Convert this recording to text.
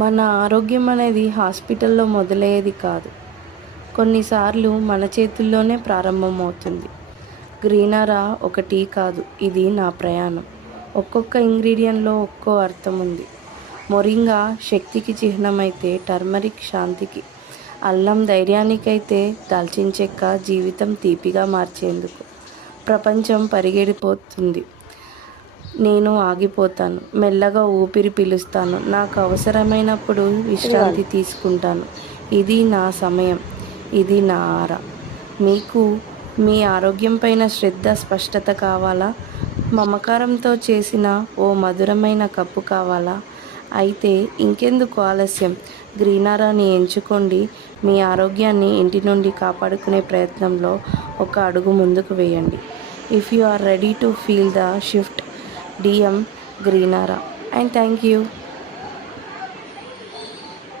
మన ఆరోగ్యం అనేది హాస్పిటల్లో మొదలయ్యేది కాదు. కొన్నిసార్లు మన చేతుల్లోనే ప్రారంభమవుతుంది. గ్రీనరా ఒక టీ కాదు, ఇది నా ప్రయాణం. ఒక్కొక్క ఇంగ్రీడియంట్లో ఒక్కో అర్థం ఉంది. మొరింగా శక్తికి చిహ్నమైతే టర్మరిక్ శాంతికి, అల్లం ధైర్యానికైతే దాల్చిన చెక్క జీవితం తీపిగా మార్చేందుకు. ప్రపంచం పరిగెడిపోతుంది, నేను ఆగిపోతాను, మెల్లగా ఊపిరి పీలుస్తాను, నాకు అవసరమైనప్పుడు విశ్రాంతి తీసుకుంటాను. ఇది నా సమయం, ఇది నా ఆరా. మీకు మీ ఆరోగ్యం పైన శ్రద్ధ, స్పష్టత కావాలా? మమకారంతో చేసిన ఓ మధురమైన కప్పు కావాలా? అయితే ఇంకెందుకు ఆలస్యం, గ్రీనరాని ఎంచుకోండి. మీ ఆరోగ్యాన్ని ఇంటి నుండి కాపాడుకునే ప్రయత్నంలో ఒక అడుగు ముందుకు వేయండి. If you are ready to feel the shift, DM Greenara. And thank you.